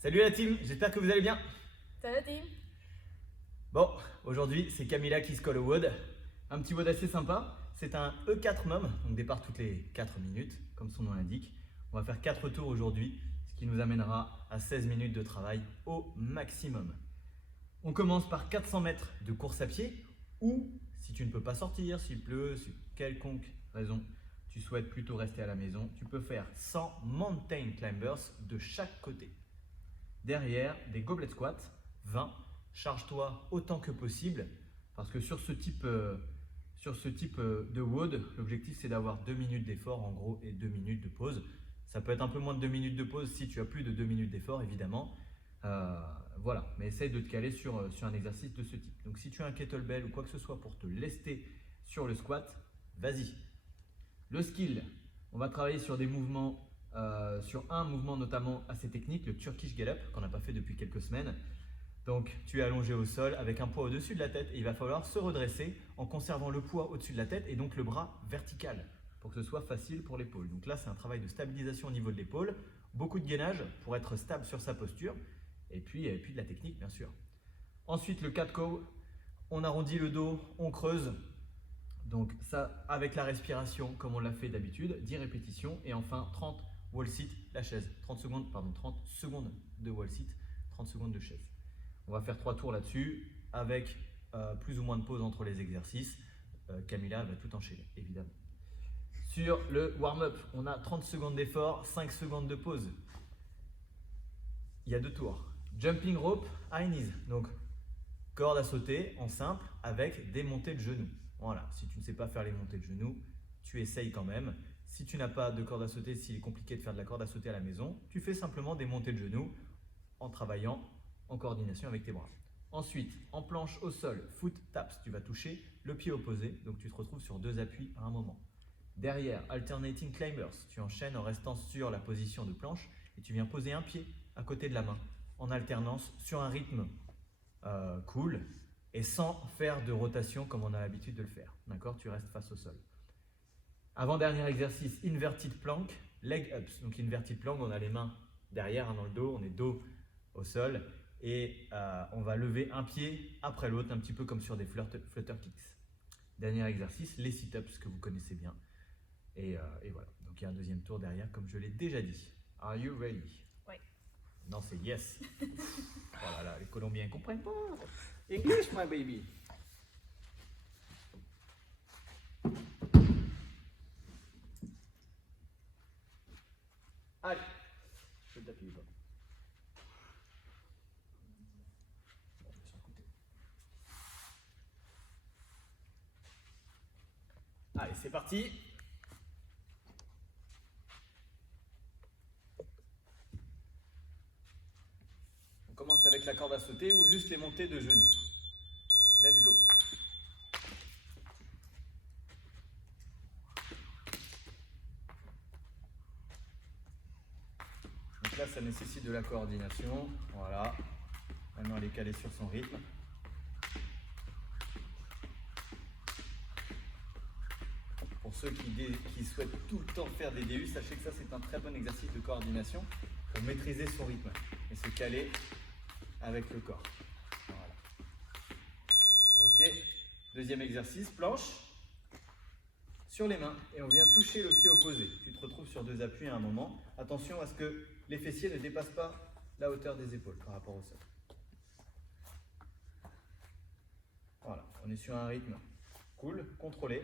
Salut la team, j'espère que vous allez bien. Salut team. Bon, aujourd'hui c'est Camilla qui se colle au WOD. Un petit WOD assez sympa. C'est un E4 mom, donc départ toutes les 4 minutes, comme son nom l'indique. On va faire 4 tours aujourd'hui, ce qui nous amènera à 16 minutes de travail au maximum. On commence par 400 mètres de course à pied, ou si tu ne peux pas sortir, s'il pleut, si quelconque raison, tu souhaites plutôt rester à la maison, tu peux faire 100 mountain climbers de chaque côté. Derrière, des goblet squats, 20. Charge-toi autant que possible, parce que sur ce type de WOD, l'objectif c'est d'avoir 2 minutes d'effort en gros et 2 minutes de pause. Ça peut être un peu moins de 2 minutes de pause si tu as plus de 2 minutes d'effort évidemment. Voilà, mais essaye de te caler sur un exercice de ce type. Donc si tu as un kettlebell ou quoi que ce soit pour te lester sur le squat, vas-y. Le skill, on va travailler sur des mouvements, sur un mouvement notamment assez technique, le Turkish Get-Up, qu'on n'a pas fait depuis quelques semaines. Donc tu es allongé au sol avec un poids au-dessus de la tête et il va falloir se redresser en conservant le poids au-dessus de la tête et donc le bras vertical pour que ce soit facile pour l'épaule. Donc là c'est un travail de stabilisation au niveau de l'épaule, beaucoup de gainage pour être stable sur sa posture et puis de la technique bien sûr. Ensuite le cat cow, on arrondit le dos, on creuse. Donc ça avec la respiration comme on l'a fait d'habitude, 10 répétitions et enfin 30 wall sit, la chaise. 30 secondes de wall sit, 30 secondes de chaise. On va faire 3 tours là-dessus avec plus ou moins de pause entre les exercices. Camilla va tout enchaîner évidemment. Sur le warm-up, on a 30 secondes d'effort, 5 secondes de pause. Il y a 2 tours. Jumping rope, high knees. Donc corde à sauter en simple avec des montées de genoux. Voilà, si tu ne sais pas faire les montées de genoux, tu essayes quand même. Si tu n'as pas de corde à sauter, s'il est compliqué de faire de la corde à sauter à la maison, tu fais simplement des montées de genoux en travaillant en coordination avec tes bras. Ensuite, en planche au sol, foot taps, tu vas toucher le pied opposé, donc tu te retrouves sur 2 appuis à un moment. Derrière, alternating climbers, tu enchaînes en restant sur la position de planche et tu viens poser un pied à côté de la main en alternance sur un rythme cool et sans faire de rotation comme on a l'habitude de le faire. D'accord? Tu restes face au sol. Avant-dernier exercice, inverted plank, leg ups. Donc inverted plank, on a les mains derrière dans le dos, on est dos au sol et on va lever un pied après l'autre, un petit peu comme sur des flutter kicks. Dernier exercice, les sit-ups que vous connaissez bien. Et voilà, donc il y a un deuxième tour derrière comme je l'ai déjà dit. Are you ready? Oui. Non, c'est yes. Oh là là, les Colombiens ne comprennent pas. English, my baby. Allez, je t'appuie pas. Bon, je vais sur le côté. Allez, c'est parti. On commence avec la corde à sauter ou juste les montées de genoux. Let's go. Donc là, ça nécessite de la coordination. Voilà. Maintenant, elle est calée sur son rythme. Pour ceux qui souhaitent tout le temps faire des DU, sachez que ça, c'est un très bon exercice de coordination pour maîtriser son rythme et se caler avec le corps. Voilà. Ok. Deuxième exercice, planche sur les mains et on vient toucher le pied opposé. Tu te retrouves sur 2 appuis à un moment. Attention à ce que les fessiers ne dépassent pas la hauteur des épaules par rapport au sol. Voilà, on est sur un rythme cool, contrôlé.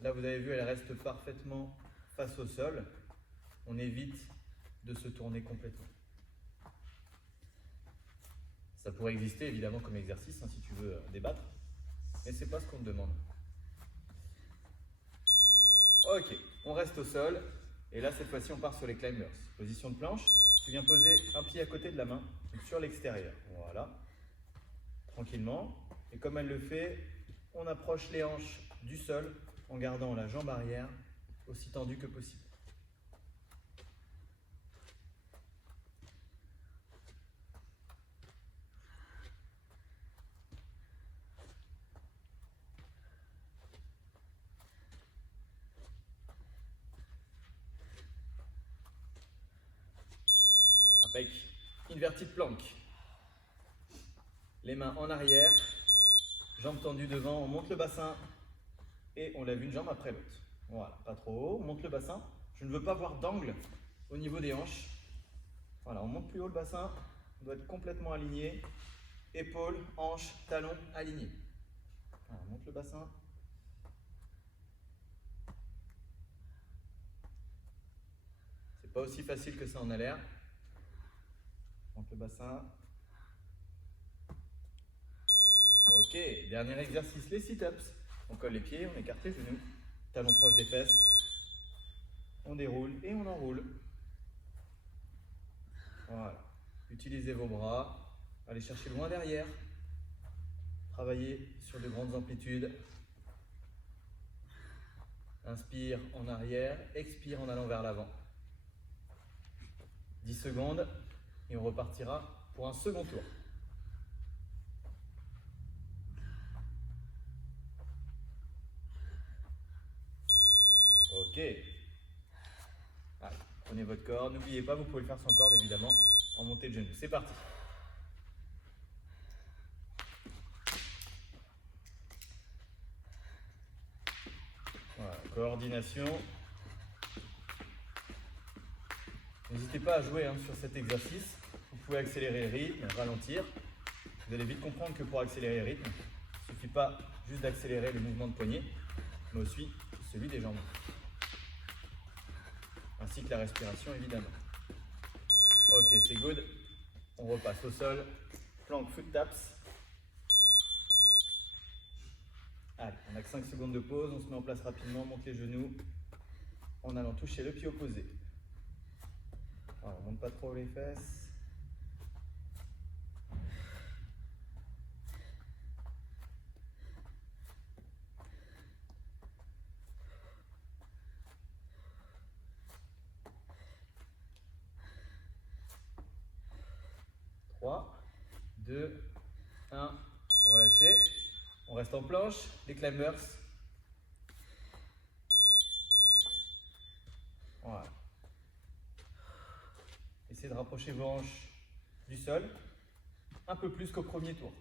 Là, vous avez vu, elle reste parfaitement face au sol. On évite de se tourner complètement. Ça pourrait exister évidemment comme exercice si tu veux débattre, mais ce n'est pas ce qu'on te demande. Ok, on reste au sol et là cette fois-ci on part sur les climbers. Position de planche, tu viens poser un pied à côté de la main, donc sur l'extérieur. Voilà, tranquillement. Et comme elle le fait, on approche les hanches du sol en gardant la jambe arrière aussi tendue que possible. Avec inverted plank. Les mains en arrière, jambes tendues devant, on monte le bassin et on lève une jambe après l'autre. Voilà, pas trop haut, on monte le bassin. Je ne veux pas voir d'angle au niveau des hanches. Voilà, on monte plus haut le bassin, on doit être complètement aligné. Épaules, hanches, talons alignés. Voilà, on monte le bassin. C'est pas aussi facile que ça en a l'air. On monte le bassin. Ok, dernier exercice, les sit-ups. On colle les pieds, on écarte les genoux. Talons proches des fesses. On déroule et on enroule. Voilà. Utilisez vos bras. Allez chercher loin derrière. Travaillez sur de grandes amplitudes. Inspire en arrière, expire en allant vers l'avant. 10 secondes et on repartira pour un second tour. Ok. Allez, prenez votre corde. N'oubliez pas, vous pouvez le faire sans corde évidemment, en montée de genou. C'est parti. Voilà, coordination. N'hésitez pas à jouer sur cet exercice. Vous pouvez accélérer le rythme, ralentir. Vous allez vite comprendre que pour accélérer le rythme, il ne suffit pas juste d'accélérer le mouvement de poignet, mais aussi celui des jambes. Ainsi que la respiration évidemment. Ok, c'est good. On repasse au sol. Plank foot taps. Allez, on n'a que 5 secondes de pause. On se met en place rapidement, on monte les genoux en allant toucher le pied opposé. Voilà, on ne monte pas trop les fesses. Trois, 2, 1, relâchez. On reste en planche, les climbers. Voilà. Essayez de rapprocher vos hanches du sol, un peu plus qu'au premier tour.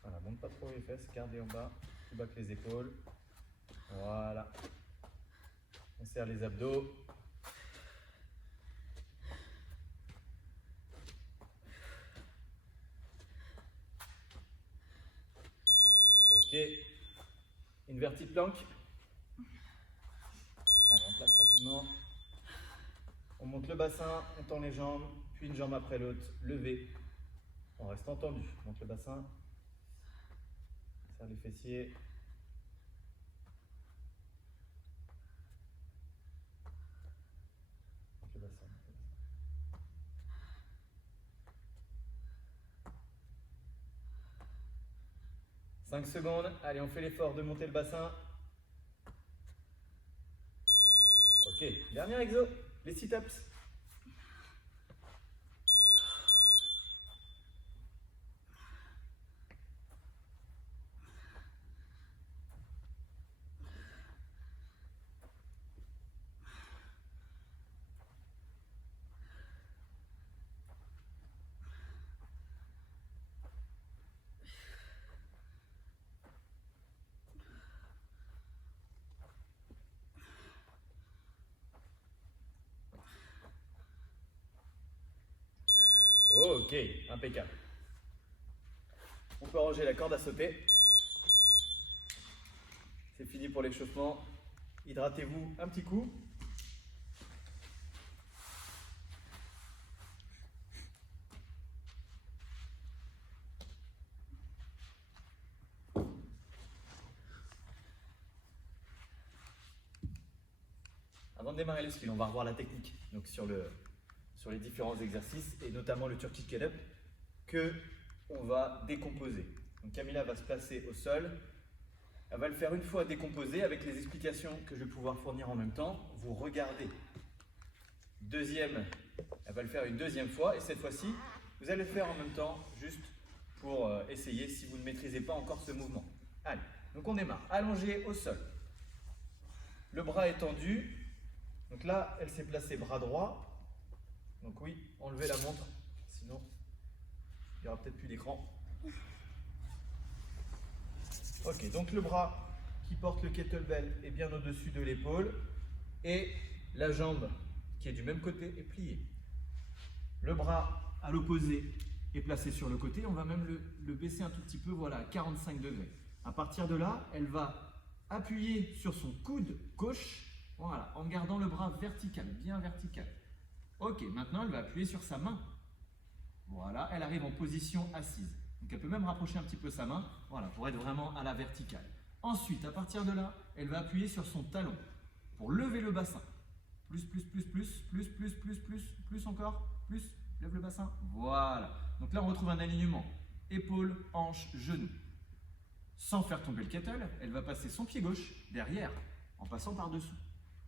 Voilà, monte pas trop les fesses, gardez en bas, plus bas que les épaules. Voilà. On serre les abdos. Ok. Inverted plank. Allez, on place rapidement. On monte le bassin, on tend les jambes, puis une jambe après l'autre, levé. On reste entendu. On monte le bassin. Serre les fessiers. Monte le bassin. 5 secondes. Allez, on fait l'effort de monter le bassin. Ok, dernier exo, les sit-ups. Ok, impeccable. On peut ranger la corde à sauter. C'est fini pour l'échauffement. Hydratez-vous un petit coup. Avant de démarrer le skill, on va revoir la technique donc sur les différents exercices et notamment le turkey get-up que on va décomposer. Donc Camilla va se placer au sol. Elle va le faire une fois décomposé avec les explications que je vais pouvoir fournir en même temps. Vous regardez. Deuxième, elle va le faire une deuxième fois et cette fois-ci, vous allez le faire en même temps juste pour essayer si vous ne maîtrisez pas encore ce mouvement. Allez, donc on démarre. Allongé au sol. Le bras est tendu. Donc là, elle s'est placée bras droit. Donc oui, enlevez la montre, sinon il n'y aura peut-être plus d'écran. Ok, donc le bras qui porte le kettlebell est bien au-dessus de l'épaule et la jambe qui est du même côté est pliée. Le bras à l'opposé est placé sur le côté, on va même le baisser un tout petit peu, voilà, à 45 degrés. À partir de là, elle va appuyer sur son coude gauche, voilà, en gardant le bras vertical, bien vertical. Ok, maintenant elle va appuyer sur sa main. Voilà, elle arrive en position assise. Donc elle peut même rapprocher un petit peu sa main, voilà, pour être vraiment à la verticale. Ensuite, à partir de là, elle va appuyer sur son talon pour lever le bassin. Plus encore, plus, lève le bassin, voilà. Donc là, on retrouve un alignement, épaule, hanche, genou. Sans faire tomber le kettle, elle va passer son pied gauche derrière, en passant par-dessous.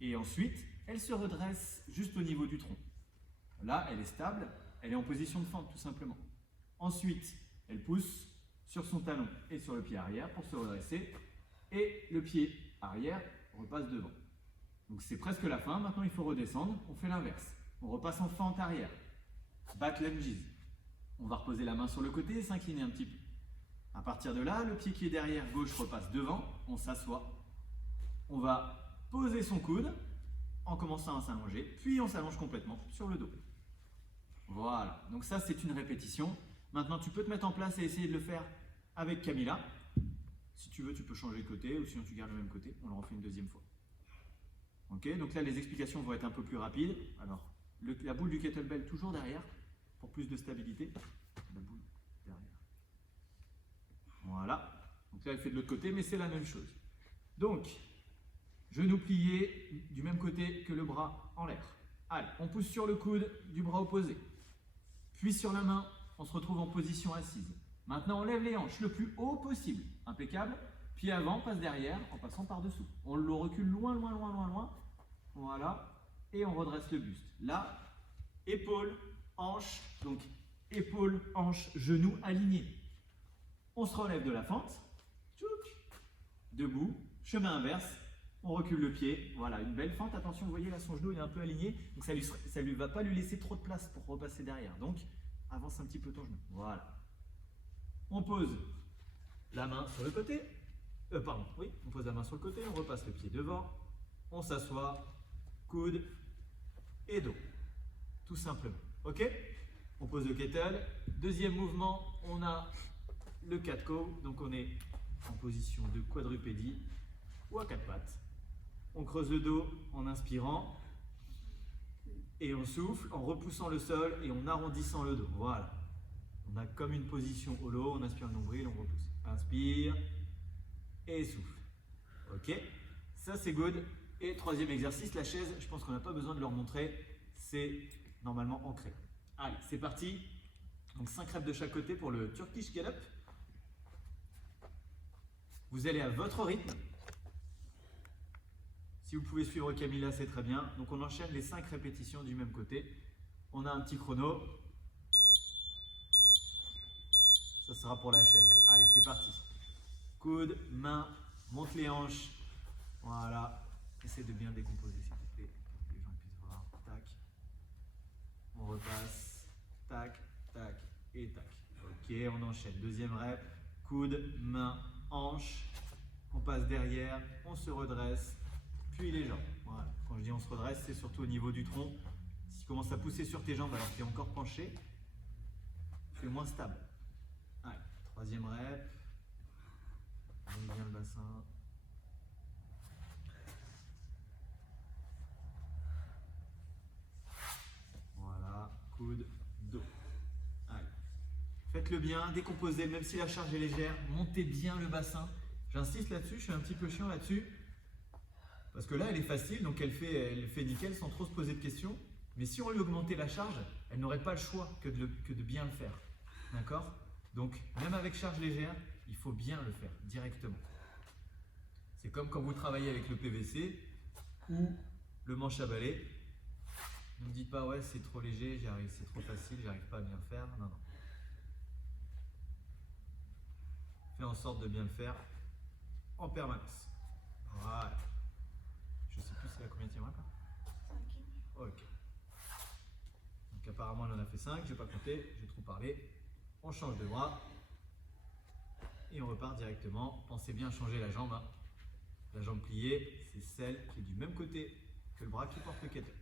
Et ensuite, elle se redresse juste au niveau du tronc. Là, elle est stable, elle est en position de fente, tout simplement. Ensuite, elle pousse sur son talon et sur le pied arrière pour se redresser. Et le pied arrière repasse devant. Donc c'est presque la fin, maintenant il faut redescendre, on fait l'inverse. On repasse en fente arrière, back lunges. On va reposer la main sur le côté et s'incliner un petit peu. À partir de là, le pied qui est derrière gauche repasse devant, on s'assoit. On va poser son coude en commençant à s'allonger, puis on s'allonge complètement sur le dos. Voilà, donc ça c'est une répétition. Maintenant tu peux te mettre en place et essayer de le faire avec Camilla. Si tu veux, tu peux changer de côté ou sinon tu gardes le même côté, on le refait une deuxième fois. Ok, donc là les explications vont être un peu plus rapides. Alors, la boule du kettlebell toujours derrière pour plus de stabilité. La boule derrière. Voilà. Donc là elle fait de l'autre côté, mais c'est la même chose. Donc, genou plié du même côté que le bras en l'air. Allez, on pousse sur le coude du bras opposé. Puis sur la main, on se retrouve en position assise. Maintenant, on lève les hanches le plus haut possible. Impeccable. Pied avant, passe derrière en passant par-dessous. On le recule loin. Voilà. Et on redresse le buste. Là, épaule, hanche. Donc, épaule, hanche, genou alignés. On se relève de la fente. Tchouk. Debout. Chemin inverse. On recule le pied. Voilà, une belle fente. Attention, vous voyez là, son genou il est un peu aligné. Donc, ça lui va pas lui laisser trop de place pour repasser derrière. Donc, avance un petit peu ton genou. Voilà. On pose la main sur le côté. On pose la main sur le côté, on repasse le pied devant, on s'assoit, coude et dos. Tout simplement. Ok? On pose le kettle. Deuxième mouvement, on a le cat-cow. Donc on est en position de quadrupédie ou à quatre pattes. On creuse le dos en inspirant et on souffle en repoussant le sol et en arrondissant le dos. Voilà. On a comme une position holo, on inspire le nombril, on repousse. Inspire et souffle. Ok, ça c'est good. Et troisième exercice, la chaise, je pense qu'on n'a pas besoin de leur montrer, c'est normalement ancré. Allez, c'est parti. Donc 5 reps de chaque côté pour le Turkish Get Up. Vous allez à votre rythme. Si vous pouvez suivre Camilla, c'est très bien. Donc on enchaîne les 5 répétitions du même côté. On a un petit chrono. Ça sera pour la chaise. Allez, c'est parti. Coude, main, monte les hanches. Voilà. Essaye de bien décomposer, s'il te plaît, pour que les gens puissent voir. Tac. On repasse. Tac, tac et tac. Ok, on enchaîne. Deuxième rep. Coude, main, hanche. On passe derrière. On se redresse. Puis les jambes. Voilà. Quand je dis on se redresse, c'est surtout au niveau du tronc. Si tu commences à pousser sur tes jambes alors que tu es encore penché, tu es moins stable. Allez, troisième rep. On bien le bassin. Voilà, coude, dos. Allez. Faites-le bien, décomposez, même si la charge est légère, montez bien le bassin. J'insiste là-dessus, je suis un petit peu chiant là-dessus. Parce que là, elle est facile, donc elle fait nickel sans trop se poser de questions. Mais si on lui augmentait la charge, elle n'aurait pas le choix que de bien le faire. D'accord? Donc, même avec charge légère, il faut bien le faire directement. C'est comme quand vous travaillez avec le PVC ou le manche à balai. Ne me dites pas, ouais, c'est trop léger, c'est trop facile, j'arrive pas à bien le faire. Non, non. Fais en sorte de bien le faire en permanence. Voilà. Je sais plus c'est la combienième rep. apparemment elle en a fait 5, je n'ai pas compté, j'ai trop parlé. On change de bras et on repart directement. Pensez bien à changer la jambe. Hein. La jambe pliée, c'est celle qui est du même côté que le bras qui porte le kettlebell.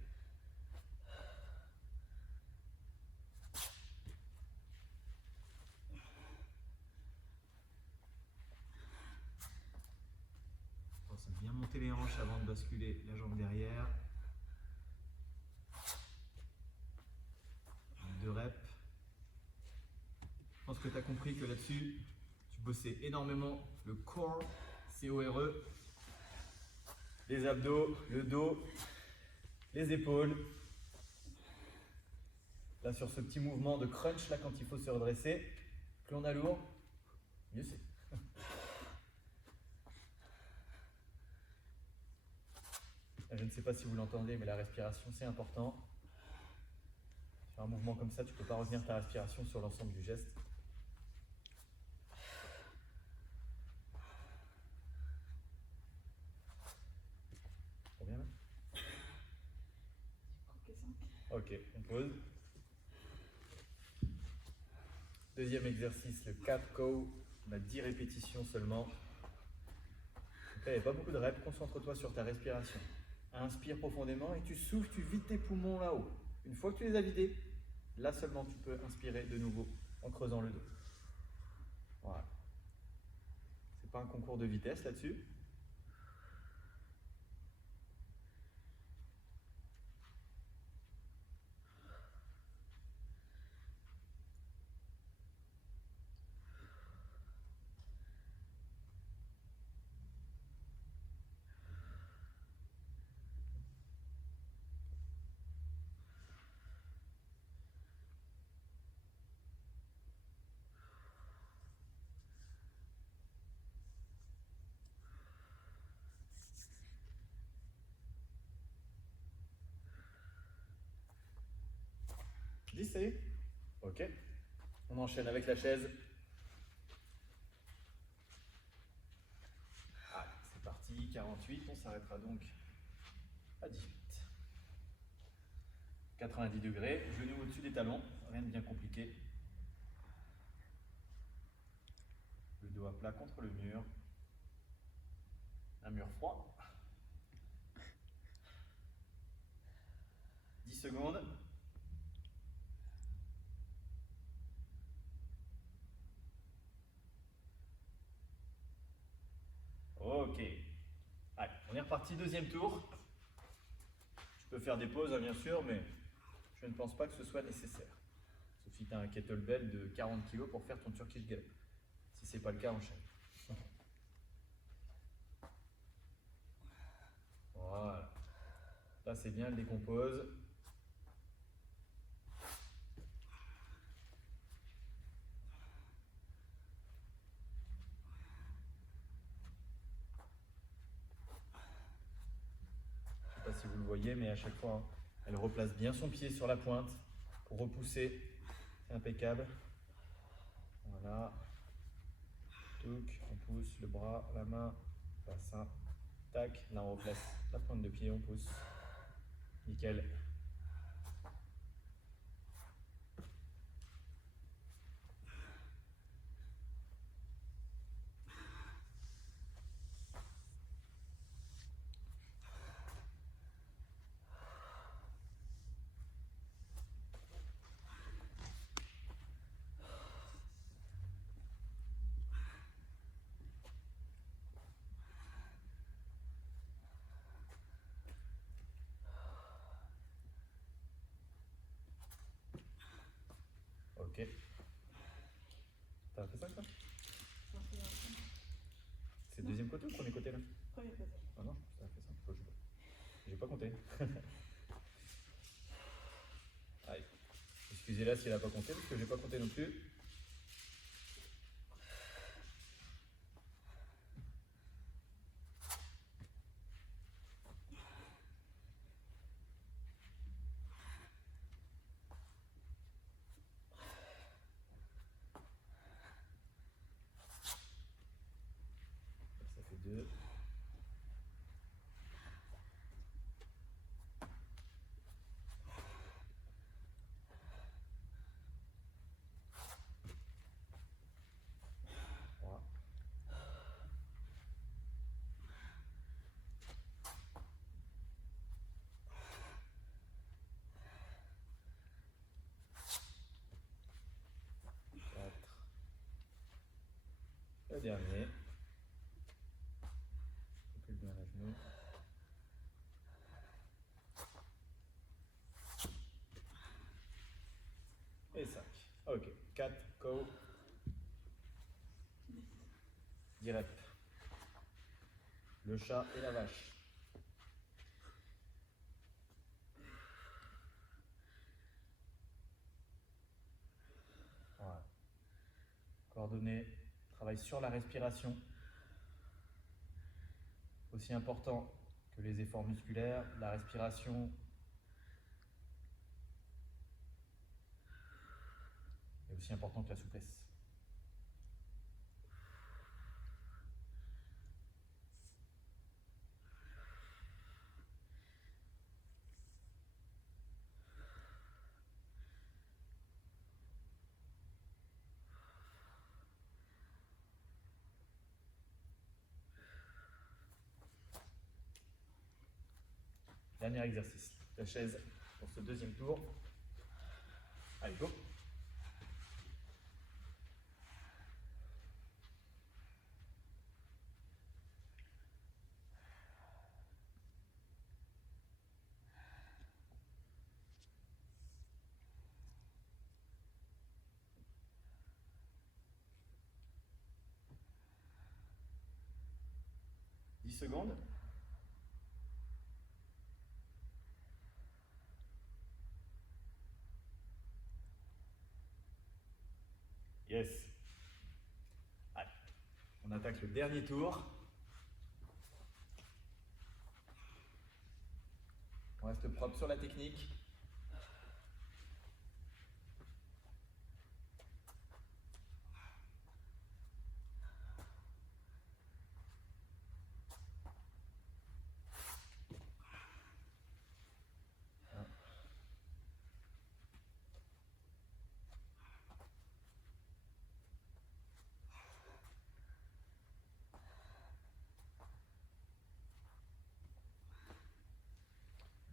Pensez à bien monter les hanches avant de basculer la jambe derrière. 2 reps. Je pense que tu as compris que là-dessus, tu bossais énormément le core, C-O-R-E, les abdos, le dos, les épaules. Là, sur ce petit mouvement de crunch, là, quand il faut se redresser, plus on a lourd, mieux c'est. Je ne sais pas si vous l'entendez, mais la respiration, c'est important. Sur un mouvement comme ça, tu ne peux pas retenir ta respiration sur l'ensemble du geste. Combien là? Ok, on pose. Deuxième exercice, le cat cow. On a 10 répétitions seulement. Donc là, il n'y a pas beaucoup de reps. Concentre-toi sur ta respiration. Inspire profondément et tu souffles, tu vides tes poumons là-haut. Une fois que tu les as vidés, là seulement tu peux inspirer de nouveau en creusant le dos. Voilà. C'est pas un concours de vitesse là-dessus. Ça y est. Ok. On enchaîne avec la chaise. Allez, c'est parti. 48. On s'arrêtera donc à 18. 90 degrés. Genoux au-dessus des talons. Rien de bien compliqué. Le dos à plat contre le mur. Un mur froid. 10 secondes. Ok. Allez, on est reparti, deuxième tour. Tu peux faire des pauses, hein, bien sûr, mais je ne pense pas que ce soit nécessaire. Sauf si tu as un kettlebell de 40 kg pour faire ton Turkish get up. Si ce n'est pas le cas, enchaîne. Voilà. Là, c'est bien, elle décompose. Je ne sais pas si vous le voyez, mais à chaque fois, hein, elle replace bien son pied sur la pointe pour repousser. C'est impeccable. Voilà. Touc, on pousse le bras, la main, bassin. Tac, là on replace la pointe de pied, on pousse. Nickel. Ok. T'as fait ça, toi? C'est le deuxième côté ou le premier côté là? Premier côté. Ah non, ça a fait ça. Faut que j'ai pas compté. Aïe. Excusez-la si elle n'a pas compté parce que j'ai pas compté non plus. Ça fait 2. Le dernier. Plus bien à genoux. Et 5. Ok. 4, go. 10 reps. Le chat et la vache. Voilà. Coordonner, travaille sur la respiration. Aussi important que les efforts musculaires, la respiration est aussi important que la souplesse. Dernier exercice, la chaise pour ce deuxième tour. Allez, go! « 10 secondes. Yes. Allez, on attaque le dernier tour. On reste propre sur la technique.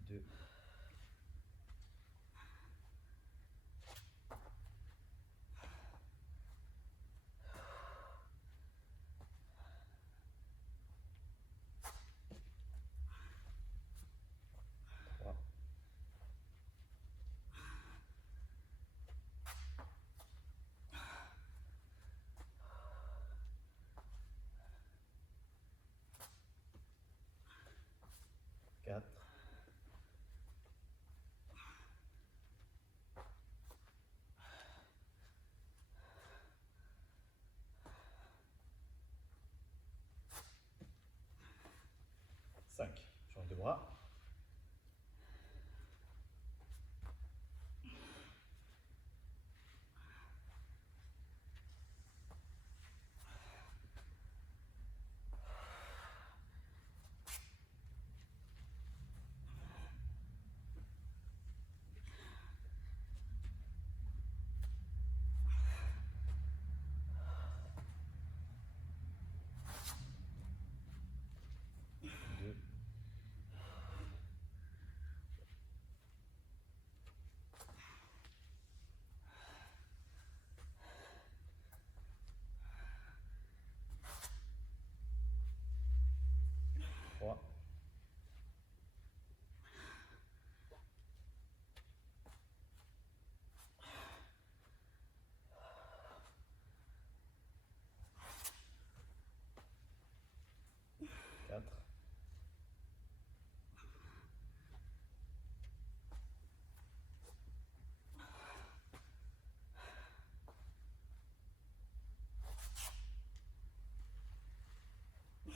Deux. 3. 4. 5. Change de bras. 2. 3. 4.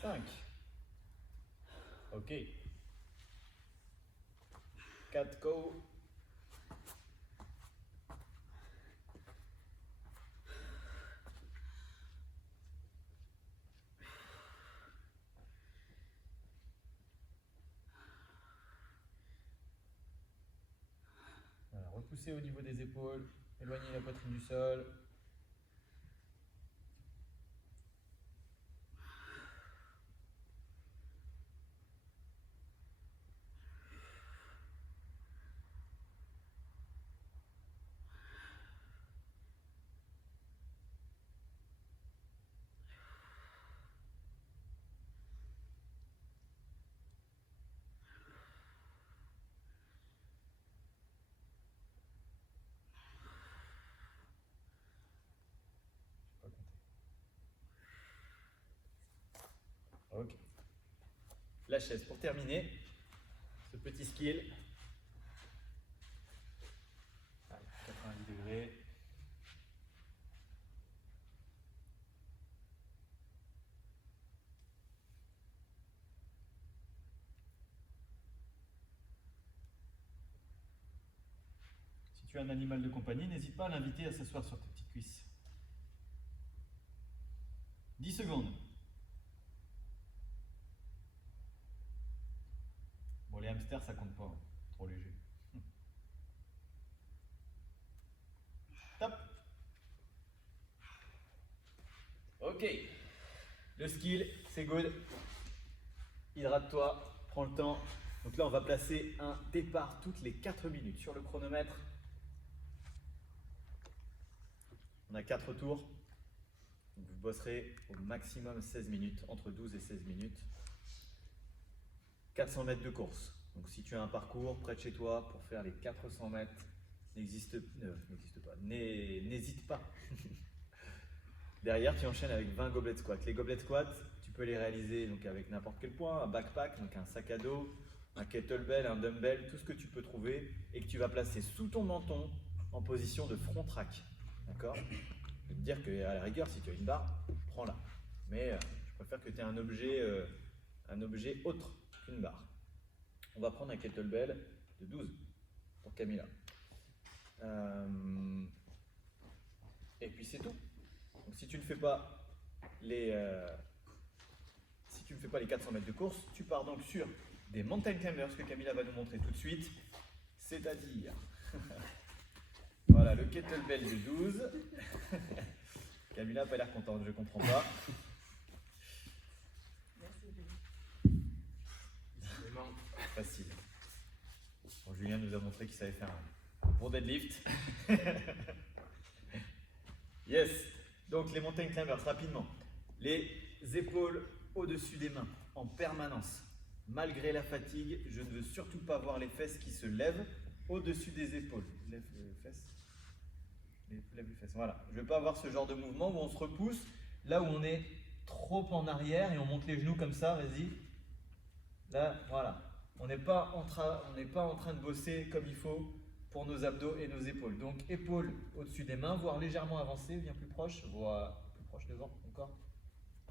5. Ok. 4, go. Voilà, repoussez au niveau des épaules, éloignez la poitrine du sol. la chaise. Pour terminer, ce petit skill. Allez, 90 degrés. Si tu as un animal de compagnie, n'hésite pas à l'inviter à s'asseoir sur tes petites cuisses. 10 secondes. Bon, les hamsters, ça compte pas, hein. Trop léger. Top. Ok. Le skill, c'est good. Hydrate-toi, prends le temps. Donc là, on va placer un départ toutes les 4 minutes sur le chronomètre. On a 4 tours. Donc vous bosserez au maximum 16 minutes, entre 12 et 16 minutes. 400 mètres de course. Donc si tu as un parcours près de chez toi pour faire les 400 mètres, n'hésite pas. Derrière, tu enchaînes avec 20 goblet squats. Les goblet squats, tu peux les réaliser donc avec n'importe quel poids, un backpack, donc un sac à dos, un kettlebell, un dumbbell, tout ce que tu peux trouver et que tu vas placer sous ton menton en position de front track. D'accord? Je vais te dire qu'à la rigueur, si tu as une barre, prends-la. Mais je préfère que tu aies un objet autre qu'une barre. On va prendre un kettlebell de 12 pour Camilla. Et puis c'est tout. Donc si tu ne fais pas les 400 mètres de course, tu pars donc sur des mountain climbers que Camilla va nous montrer tout de suite. C'est-à-dire, voilà le kettlebell de 12. Camilla n'a pas l'air contente, je ne comprends pas. Facile. Bon, Julien nous a montré qu'il savait faire un bon deadlift. Yes. Donc les mountain climbers, rapidement. Les épaules au-dessus des mains, en permanence. Malgré la fatigue, je ne veux surtout pas voir les fesses qui se lèvent au-dessus des épaules. Lève les fesses. Lève les fesses. Voilà. Je ne veux pas avoir ce genre de mouvement où on se repousse, là où on est trop en arrière et on monte les genoux comme ça, vas-y. Là, voilà. On n'est pas en train de bosser comme il faut pour nos abdos et nos épaules. Donc, épaules au-dessus des mains, voire légèrement avancées, viens plus proche, voilà, plus proche devant, encore.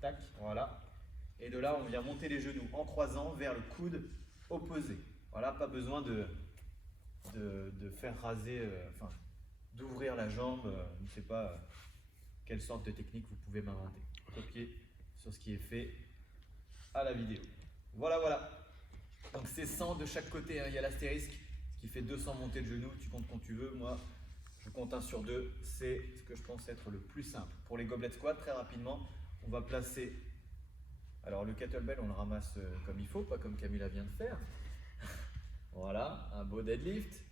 Tac, voilà. Et de là, on vient monter les genoux en croisant vers le coude opposé. Voilà, pas besoin de faire raser, d'ouvrir la jambe, je ne sais pas quelle sorte de technique vous pouvez m'inventer. Copier sur ce qui est fait à la vidéo. Voilà, voilà. Donc c'est 100 de chaque côté, hein. Il y a l'astérisque, ce qui fait 200 montées de genoux, tu comptes quand tu veux. Moi, je compte 1 sur 2, c'est ce que je pense être le plus simple. Pour les goblet squats, très rapidement, on va placer, alors le kettlebell, on le ramasse comme il faut, pas comme Camilla vient de faire. Voilà, un beau deadlift.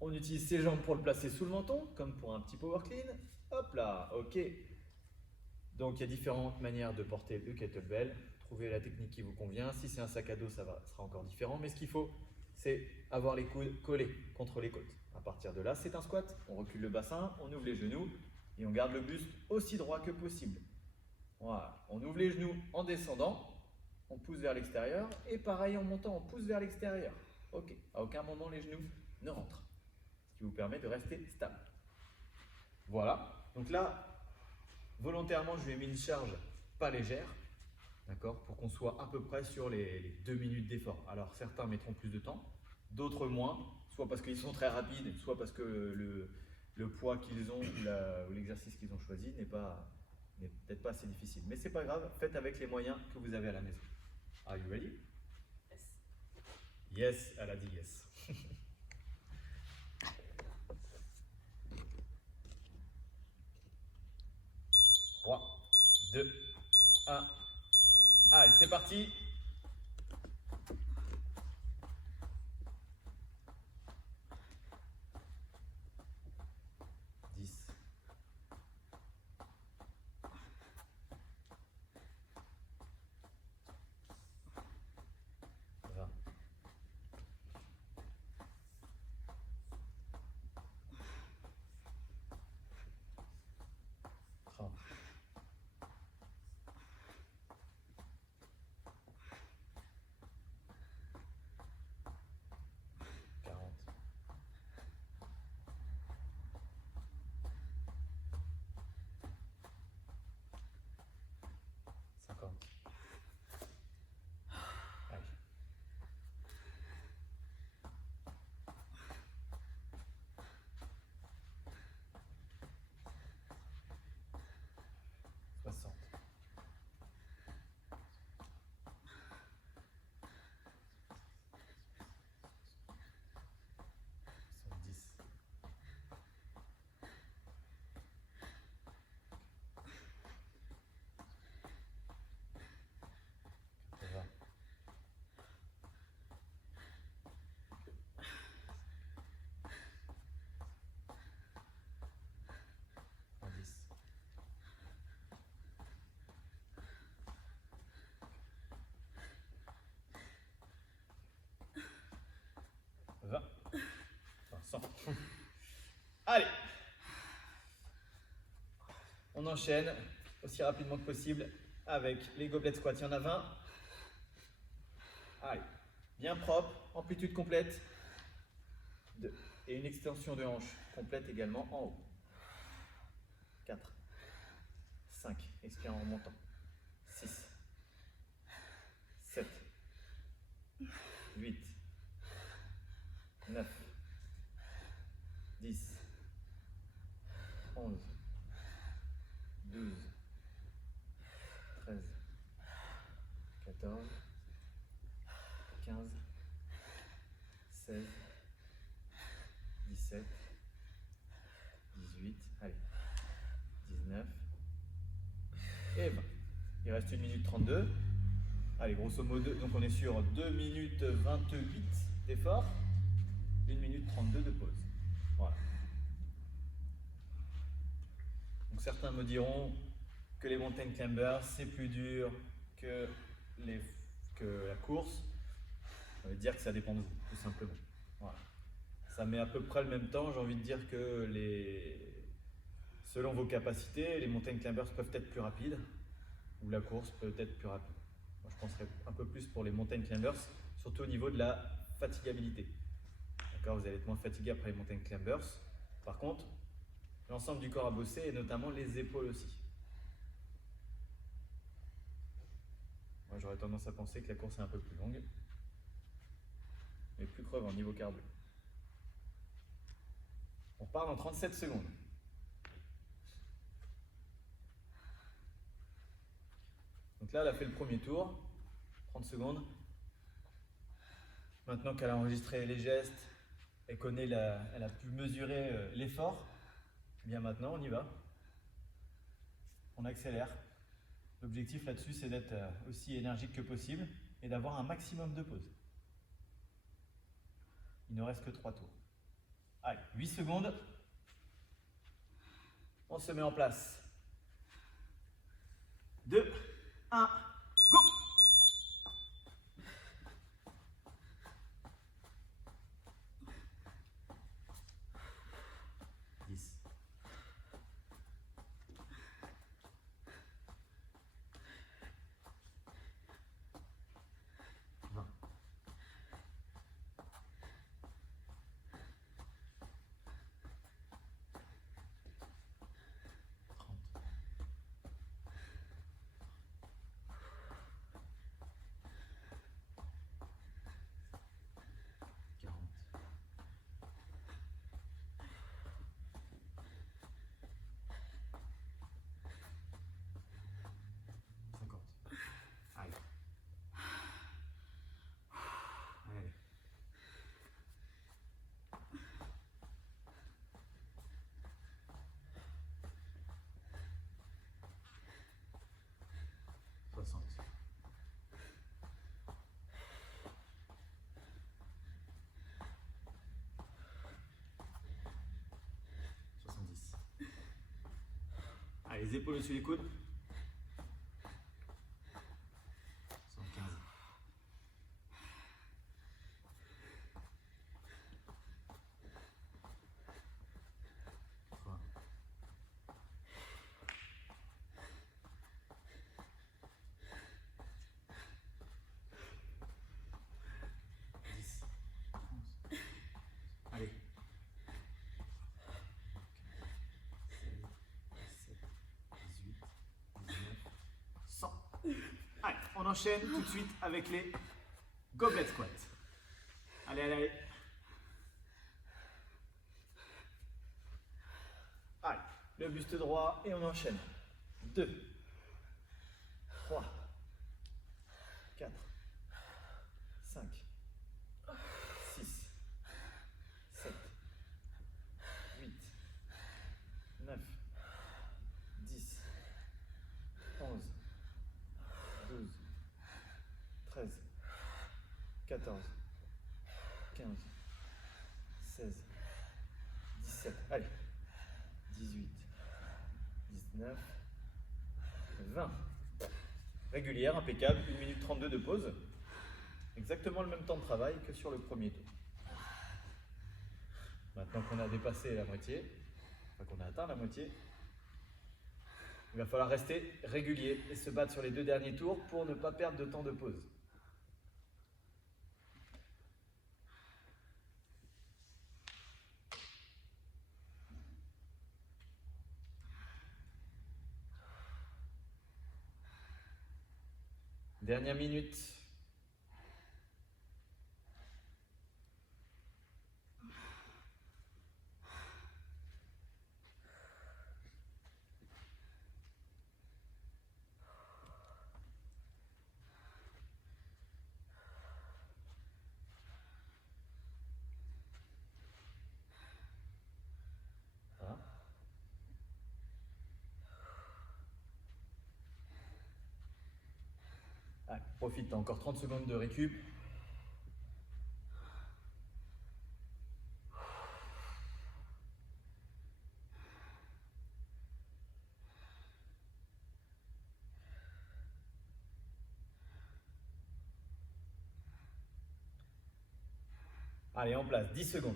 On utilise ses jambes pour le placer sous le menton, comme pour un petit power clean. Hop là, ok. Donc il y a différentes manières de porter le kettlebell. Trouvez la technique qui vous convient. Si c'est un sac à dos, ça sera encore différent. Mais ce qu'il faut, c'est avoir les coudes collés contre les côtes. À partir de là, c'est un squat. On recule le bassin, on ouvre les genoux et on garde le buste aussi droit que possible. Voilà. On ouvre les genoux en descendant, on pousse vers l'extérieur et pareil en montant, on pousse vers l'extérieur. Ok. À aucun moment les genoux ne rentrent. Ce qui vous permet de rester stable. Voilà. Donc là, volontairement, je lui ai mis une charge pas légère. D'accord, pour qu'on soit à peu près sur les 2 minutes d'effort. Alors certains mettront plus de temps, d'autres moins, soit parce qu'ils sont très rapides, soit parce que le poids qu'ils ont ou l'exercice qu'ils ont choisi n'est peut-être pas assez difficile. Mais c'est pas grave, faites avec les moyens que vous avez à la maison. Are you ready? Yes. Yes, elle a dit yes. 3, 2, 1. Allez, c'est parti. Allez. On enchaîne aussi rapidement que possible avec les goblet squats. Il y en a 20. Allez. Bien propre, amplitude complète. 2. Et une extension de hanche complète également en haut. 4. 5. Expire en remontant. 6. 7. 8. 9. 10. 11. 12. 13. 14. 15. 16. 17. 18. Allez. 19. Et 20. Il reste 1 minute 32. Allez, grosso modo, donc on est sur 2 minutes 28 d'effort, 1 minute 32 de pause. Voilà. Donc certains me diront que les mountain climbers, c'est plus dur que la course. Ça veut dire que ça dépend de vous, tout simplement. Voilà. Ça met à peu près le même temps. J'ai envie de dire que selon vos capacités, les mountain climbers peuvent être plus rapides ou la course peut être plus rapide. Moi, je penserais un peu plus pour les mountain climbers, surtout au niveau de la fatigabilité. D'accord, vous allez être moins fatigué après les mountain climbers. Par contre, l'ensemble du corps à bosser et notamment les épaules aussi. Moi, j'aurais tendance à penser que la course est un peu plus longue, mais plus crevant niveau cardio. On repart dans 37 secondes. Donc là, elle a fait le premier tour, 30 secondes. Maintenant qu'elle a enregistré les gestes, elle a pu mesurer l'effort, eh bien maintenant on y va. On accélère. L'objectif là-dessus, c'est d'être aussi énergique que possible et d'avoir un maximum de pauses. Il ne reste que 3 tours. Allez, 8 secondes. On se met en place. 2, 1, go! Allez, les épaules au-dessus des coudes. 75. 3. 10. 11. Allez. 100. Allez, on enchaîne tout de suite avec les goblet squats. Allez, allez, allez. Allez, le buste droit et on enchaîne. 2, 3, 4, 5, 6, 7, 8, 9, 10, 11, 12, 13, 14, 15, 16, 17, allez, 18, 19, 20. Régulière, impeccable, 1 minute 32 de pause. Exactement le même temps de travail que sur le premier tour. Maintenant qu'on a dépassé la moitié, enfin qu'on a atteint la moitié, il va falloir rester régulier et se battre sur les 2 derniers tours pour ne pas perdre de temps de pause. Dernière minute. Voilà. Allez, profite, t'as encore 30 secondes de récup. Allez, en place, 10 secondes.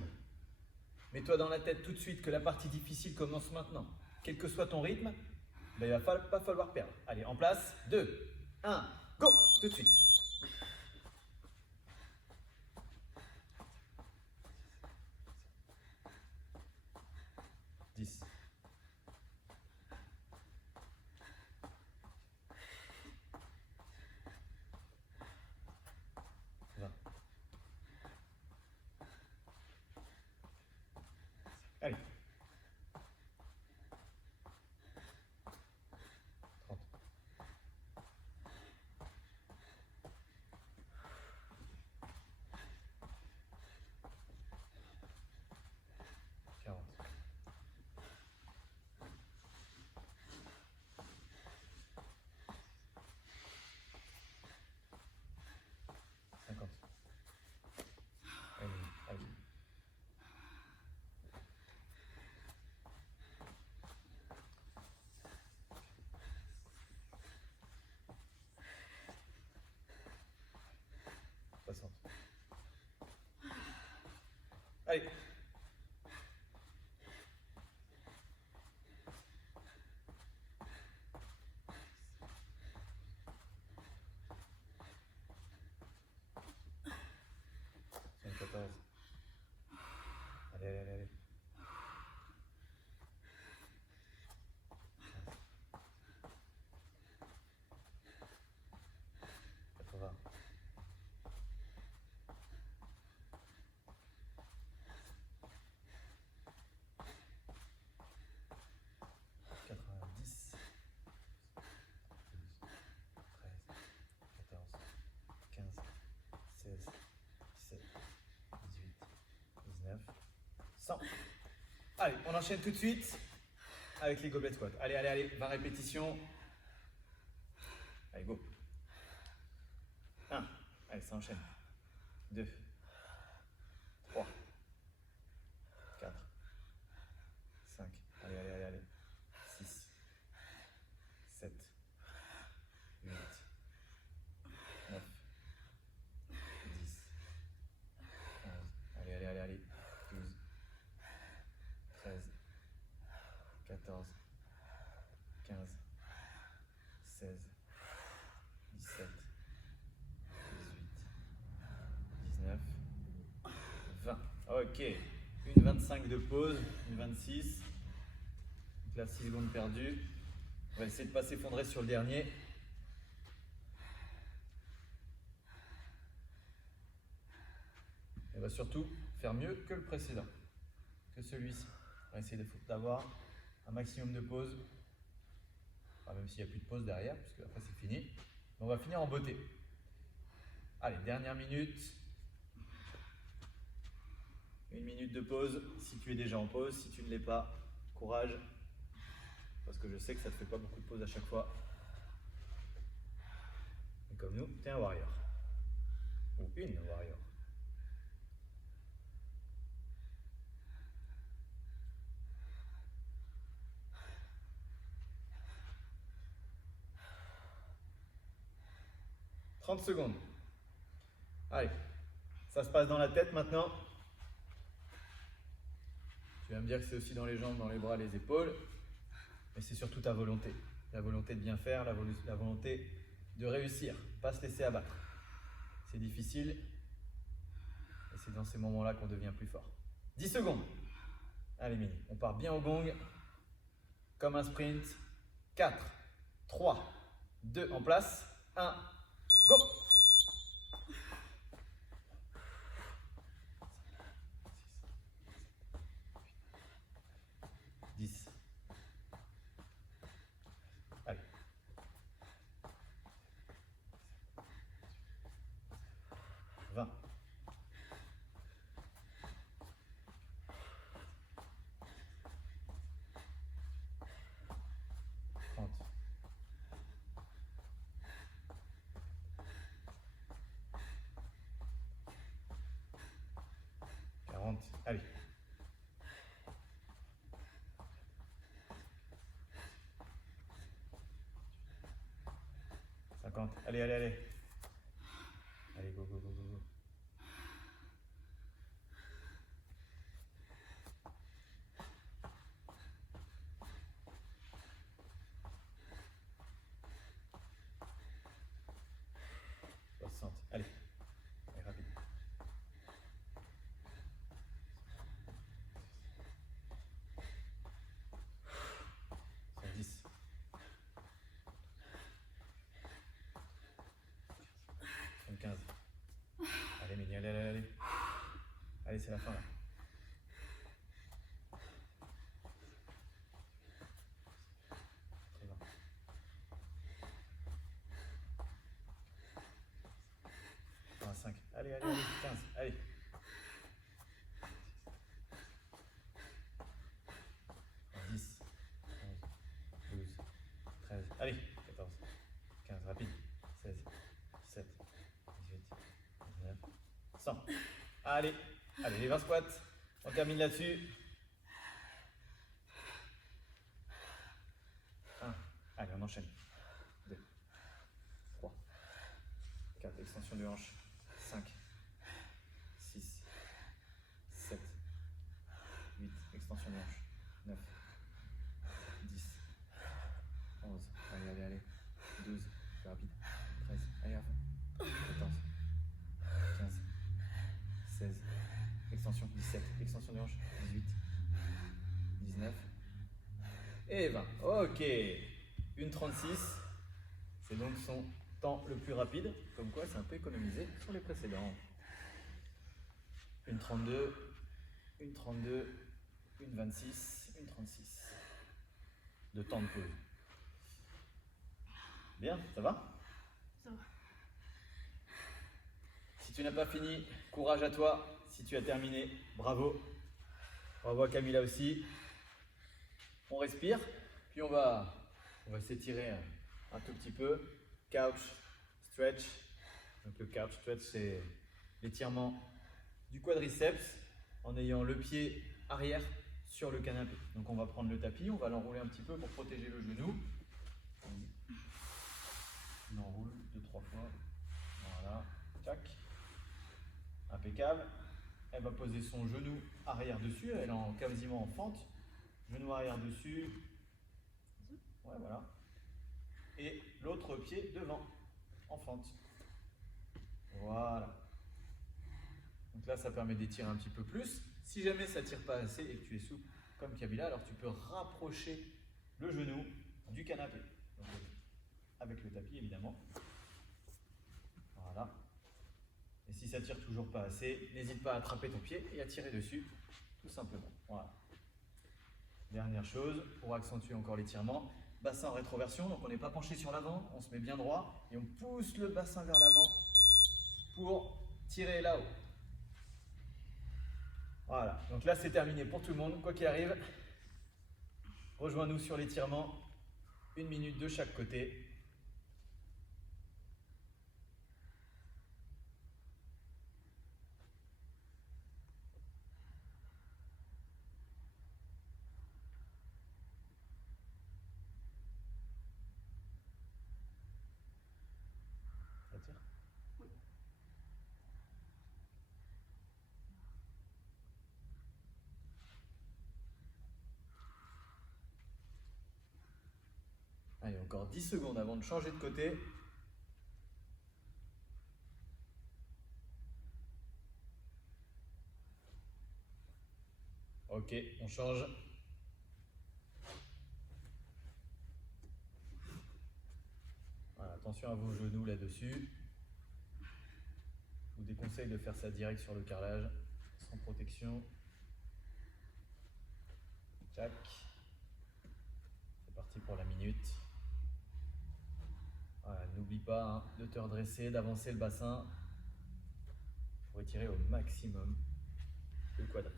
Mets-toi dans la tête tout de suite que la partie difficile commence maintenant. Quel que soit ton rythme, ben, il ne va pas falloir perdre. Allez, en place, 2, 1, go, tout de suite. 10. 20. Allez. 30. 40. 50. Allez, allez. 60. Allez. 14. Allez, allez, allez, allez. 80. 90. 12, 13, 14, 15, 16, 17, 18, 19, 100. Allez, on enchaîne tout de suite avec les goblet squats. Allez, allez, allez, 20 répétitions. Allez, go. 1. Allez, ça enchaîne. 2. 3. 4. 5. Allez, allez, allez, allez. 6. 7. 8. 9. 10. 11. Allez, allez, allez, allez. 12. 13. 14. 15. 16. 17. 18. 19. 20. Ok. Une 25 de pause. Une 26. Donc là, 6 secondes perdues. On va essayer de ne pas s'effondrer sur le dernier. On va surtout faire mieux que le précédent, que celui-ci. On va essayer d'avoir un maximum de pauses, enfin, même s'il n'y a plus de pause derrière, puisque après c'est fini. Mais on va finir en beauté. Allez, dernière minute. 1 minute de pause, si tu es déjà en pause. Si tu ne l'es pas, courage, parce que je sais que ça ne te fait pas beaucoup de pauses à chaque fois. Et comme nous, tu es un warrior. Ou une warrior. « 30 secondes. Allez, ça se passe dans la tête maintenant. Tu vas me dire que c'est aussi dans les jambes, dans les bras, les épaules. Mais c'est surtout ta volonté. La volonté de bien faire, la volonté de réussir, pas se laisser abattre. C'est difficile. Et c'est dans ces moments-là qu'on devient plus fort. 10 secondes. Allez, Mini, on part bien au gong. Comme un sprint. 4, 3, 2, en place. 1, go! 10. Allez. 20. 30. 40. Allez. 50. Allez, allez, allez. Allez, go, go, go, go, go. 60. Allez. Allez, rapide. 10. 15. Allez, Mini, allez, allez, allez. Allez, c'est la fin là. 5. Allez, allez, allez, 15. Allez. 10, 11, 12, 13. Allez, 14, 15, rapide. 16, 17, 18, 19, 100. Allez, allez, les 20 squats. On termine là-dessus. 1. Allez, on enchaîne. 2, 3, 4. Extension de hanche. 5, 6, 7, 8. Extension de hanche. 9, 10, 11. Allez, allez, allez. 12. Plus rapide. 13. Allez, à fond. 14, 15, 16. Extension. 17. Extension de hanche. 18, 19 et 20. Ok. Une 36. C'est donc son temps le plus rapide. Comme quoi, c'est un peu économisé sur les précédents. Une 32. Une 32. Une 26. Une 36. De temps de pause. Bien, ça va? Ça va. Si tu n'as pas fini, courage à toi. Si tu as terminé, bravo. Bravo à Camilla aussi. On respire, puis on va s'étirer un tout petit peu. Couch, stretch. Donc le couch stretch, c'est l'étirement du quadriceps en ayant le pied arrière sur le canapé. Donc on va prendre le tapis, on va l'enrouler un petit peu pour protéger le genou. On enroule 2-3 fois. Voilà, tac. Impeccable. Elle va poser son genou arrière dessus, elle est quasiment en fente. Genou arrière dessus. Ouais, voilà. Et l'autre pied devant, en fente. Voilà. Donc là, ça permet d'étirer un petit peu plus. Si jamais ça ne tire pas assez et que tu es souple comme Kabila, alors tu peux rapprocher le genou du canapé. Donc, avec le tapis, évidemment. Voilà. Et si ça tire toujours pas assez, n'hésite pas à attraper ton pied et à tirer dessus, tout simplement. Voilà. Dernière chose, pour accentuer encore l'étirement, bassin en rétroversion, donc on n'est pas penché sur l'avant, on se met bien droit et on pousse le bassin vers l'avant pour tirer là-haut. Voilà, donc là c'est terminé pour tout le monde, quoi qu'il arrive. Rejoins-nous sur l'étirement, 1 minute de chaque côté. Ça tire? Oui. Allez, encore 10 secondes avant de changer de côté. Ok, on change. Voilà, attention à vos genoux là-dessus. Je vous déconseille de faire ça direct sur le carrelage, sans protection. Tac. C'est parti pour la minute. Voilà, n'oublie pas hein, de te redresser, d'avancer le bassin pour étirer au maximum le quadri.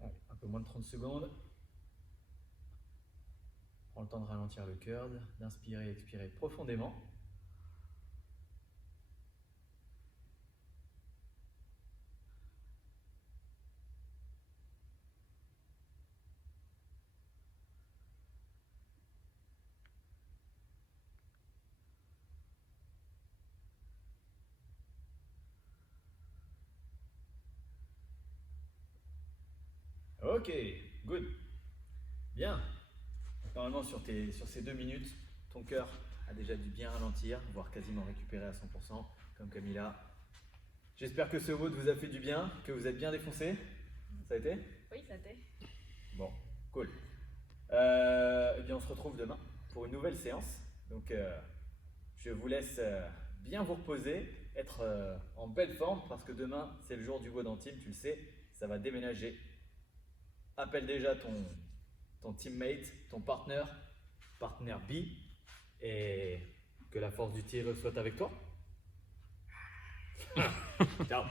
Allez, un peu moins de 30 secondes. Prends le temps de ralentir le curl, d'inspirer et expirer profondément. Ok, good. Bien. Normalement, sur ces 2 minutes, ton cœur a déjà dû bien ralentir, voire quasiment récupérer à 100%, comme Camilla. J'espère que ce WOD vous a fait du bien, que vous êtes bien défoncé. Ça a été? Oui, ça t'est. Bon, cool. Eh bien, on se retrouve demain pour une nouvelle séance. Donc, je vous laisse bien vous reposer, être en belle forme, parce que demain, c'est le jour du WOD en team, tu le sais, ça va déménager. Appelle déjà ton teammate, ton partenaire B, et que la force du tir soit avec toi. Ciao.